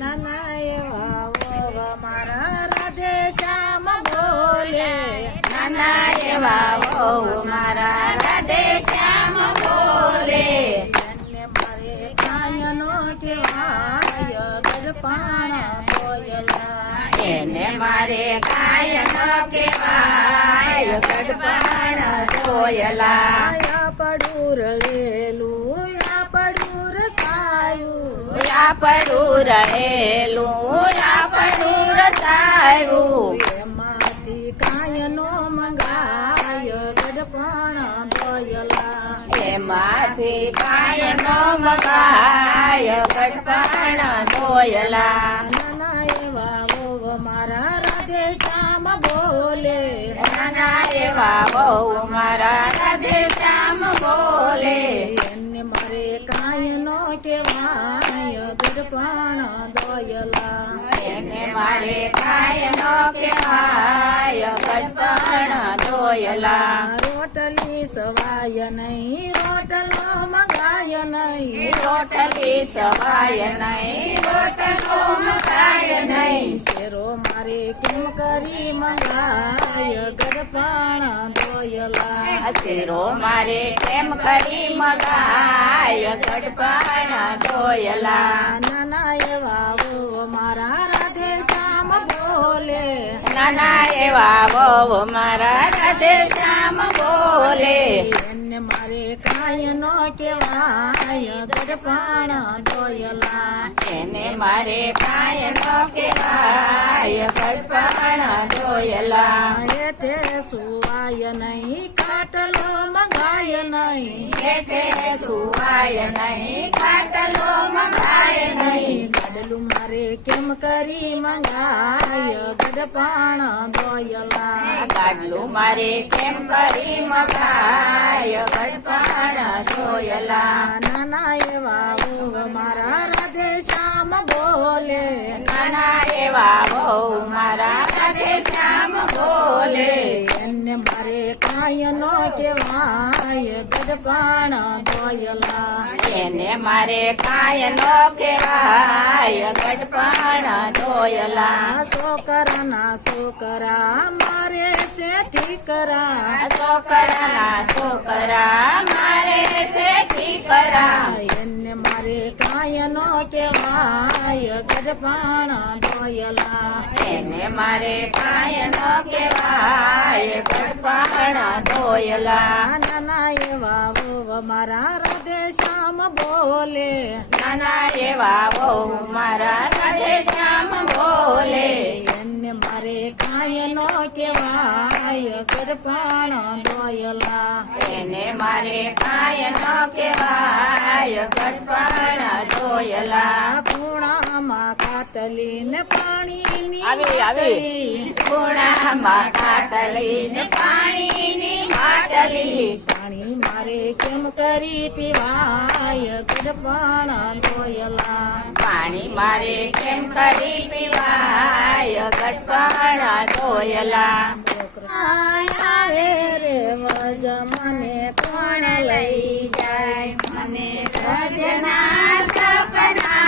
નાના એવા વોવ મારા રાધે શ્યામ બોલે, નાના એવા વહુ મારા રાધે શ્યામ બોલે. એને મારે કાયનો કહેવાય ગડપાણ કોયલા, એને મારે કાય ન કહેવાય ગડપાણ કોયલા. યા પડું રળેલું યા પડું રસાયું, યા પડું રહેલું યા પડું રસાયું. એમાંથી કાયનો મંગાય ગડપાણ કોયલા, એમાંથી કાય નો મગાય ગડપાણ કોયલા. નાના એવા વોવ મારા રાધે શ્યામ બોલે, નાના એવા વહુ મારા રાધે શ્યામ બોલે. એને મારે કાયનો કહેવાય ગડપાણ દોયલા, એને મારે કાય નો કહેવાય ગડપાણ દોયલા. રોટલી સવાય નહીં રોટલો મંગાય નહીં, રોટલી સવાય નહીં રોટલો મગાય નહીં. શેરો મારે કેમ કરી મંગાય ગડપાણ દોયલા, શેરો મારે કેમ કરી મગાય ગડપાણ દોયલા. નાના એવા વોવ મારા રાધે શ્યામ બોલે, નાના એવા વહુ મારા રાધે શ્યામ બોલે. એને મારે કાયનો કહેવાય ગડપાણ દોયલા, એને મારે કાય નો કહેવાય ગડપાણ દોયલા. હેઠે સુવાય નહીં કાટલો મંગાય નહીં, હેઠે સુવાય નહીં ખાટલો મગાય નહીં. ગાડલું મારે કેમ કરી મંગાય ગડપાણ દોયલા, ગાડલું મારે કેમ કરી મગાય ગડપાણ દોયલા. નાના એવા વોવ મારા રાધે શ્યામ બોલે, નાના એવા વહુ મારા રાધે શ્યામ બોલે. એને મારે કાયનો કહેવાય ગડપાણ દોયલા, એને મારે કાય નો કહેવાય ગડપાણ દોયલા. છોકરાના છોકરા મારે શેઠી કરા, છોકરાના છોકરા મારે શેઠી કરા. એને મારે કાયનો કહેવાય ગડપાણ દોયલા, એને મારે કાય નો કહેવાય ગડપાણ દોયલા. નાના એવા વોવ મારા રાધે શ્યામ બોલે, નાના એવા વહુ મારા રાધે શ્યામ બોલે. એને મારે કાયનો કહેવાય ગડપાણ દોયલા, એને મારે કાય નો કહેવાય ગડપાણ દોયલા. ખૂણામાં કાટલી ને પાણીની આવી. માટલી, ખૂણામાં ખાટલી ને પાણીની માટલી. પાણી મારે કેમ કરી પીવાય ગડપાણ દોયલા, પાણી મારે કેમ કરી પીવાય ગડપાણ દોયલા. આયા રે વજ મને કોણ લઈ જાય, મને રજના સપના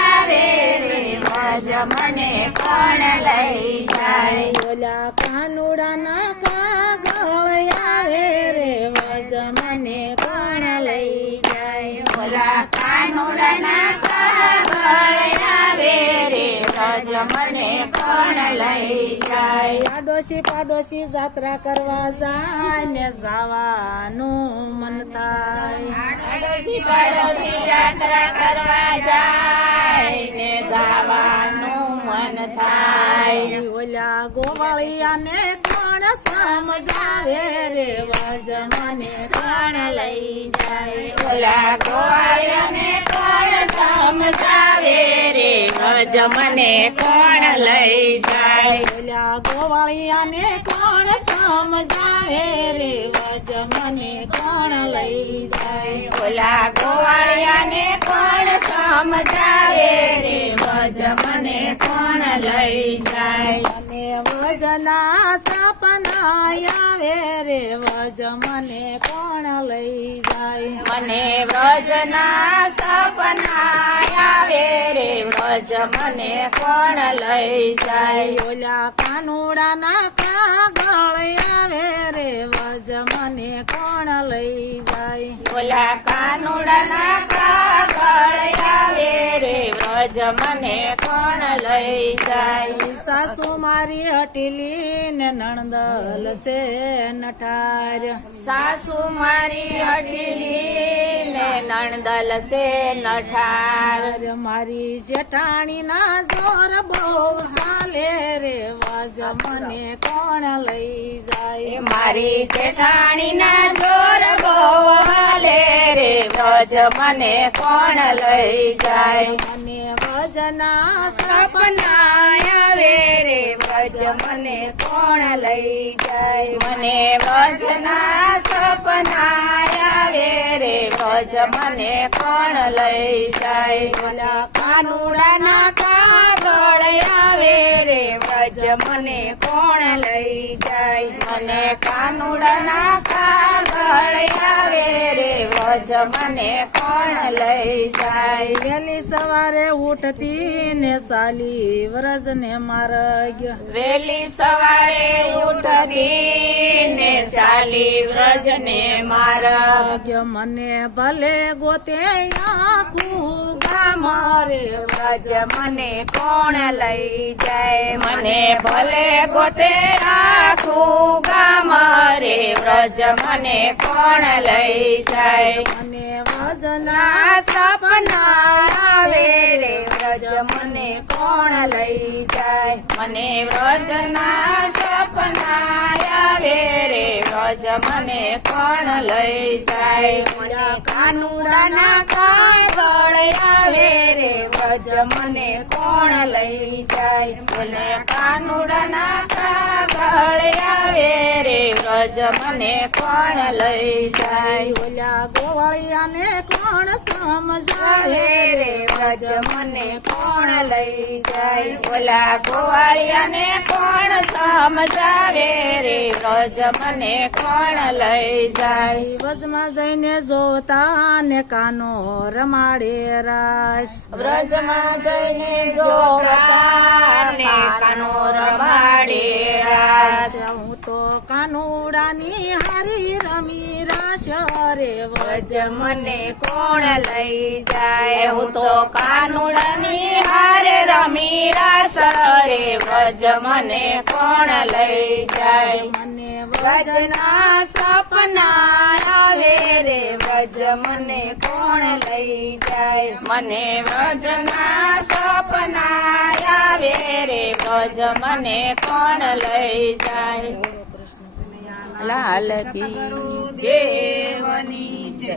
આવે રે વજ મને કોણ લઈ જાય. ઓલા કાનુડાના કાગળ આવે રે વજ મને કોણ લઈ જાય, ઓલા કાનુડાના કાગળ આવે રે વજ મને કોણ લઈ જાય. પાડોશી પાડોશી જાત્રા કરવા જાય ને જવાનું મન થાય, પાડોશી પાડોશી યાત્રા કરવા જાય ને જવાનું મન થાય. ઓલા ગોવાળિયાને કોણ સમજાવે રે વજ મને કોણ લઈ જાય, ઓલા ગોવાળિયાને કોણ સમજાવે રે વજ મને કોણ લઈ જાય. ઓલા ગોવાળિયાને કોણ સમજાવે રે વજ મને કોણ લઈ જાય, ઓલા ગોવાળિયાને કોણ સમજાવે રે વજ મને કોણ લઈ જાય. મને વજના સપના આવે રે વજ મને કોણ લઈ જાય મને વ્રજના સપના આવે રે વ્રજ મને કોણ લઈ જાય ઓલા કાનુડાના કાગળ આવે રે વજ મને કોણ લઈ જાય ઓલા કાનુડાના કાગળ આવે રે વ્રજ મને કોણ લઈ જાય સાસુ મારી હટીલી ને નણદલ છે નઠાર સાસુ મારી હઠીલી ને નણદલ છે નઠાર મારી જેઠાણી ના જોર બહુ ચાલે રે વાજ મને કોણ લઈ જાય મારી જેઠાણી ના જોર બહુ હાલે રે વ્રજ મને કોણ લઈ જાય મને વજના સપના આવે રે વ્રજ મને કોણ લઈ જાય મને વ્રજના સપના આવે રે વ્રજ મને કોણ લઈ જાય ઓલા કાનુડાના કાગળ આવે રે વ્રજ મને કોણ લઈ જાય મને કાનુડાના કાગળ આવે રે વ્રજ મને કોણ લઈ જાય વહેલી સવારે ઉઠતી ને સાલી વ્રજ ને માર્ગ વેલી સવારે ઉઠતી ને ચાલી વ્રજ ને માર્ગ મને ભલે ગોતે આખું ગામ રે વ્રજ મને કોણ લઈ જાય મને ભલે ગોતે આખું ગામ રે વ્રજ મને કોણ લઈ જાય મને વજના ના સપના આવે રે વ્રજ મને કોણ લઈ જાય મને વ્રજના સપના આવે રે વ્રજ મને કોણ લઈ જાય મને કાનુડાના કાગળ આવે રે વ્રજ મને કોણ લઈ જાય મને કાનુડાના કાગળ આવે રે વ્રજ મને કોણ લઈ જાય ઓલા ગોવાળિયાને કોણ સમજાવે આવે રે વ્રજ મને કોણ લઈ જાય ઓલા ગોવાળિયાને કોણ સમજાવે રે વ્રજ મને કોણ લઈ જાય વજમાં જઈને જોતા ને કાનો રમાડે રાસ વ્રજમાં જઈને જોતા ને કાનો રમાડે રાસ હું તો કાનુડાની હારી રમી રાસ રે વ્રજ મને કોણ લઈ જાય હું તો કાનુડાની હારે રમી રાસ રે વ્રજ મને કોણ લઈ જાય મને વ્રજના સપના આવે રે વ્રજ મને કોણ લઈ જાય મને વ્રજના સપના આવે રે વ્રજ મને કોણ લઈ જાય લાલ કી દેવની જય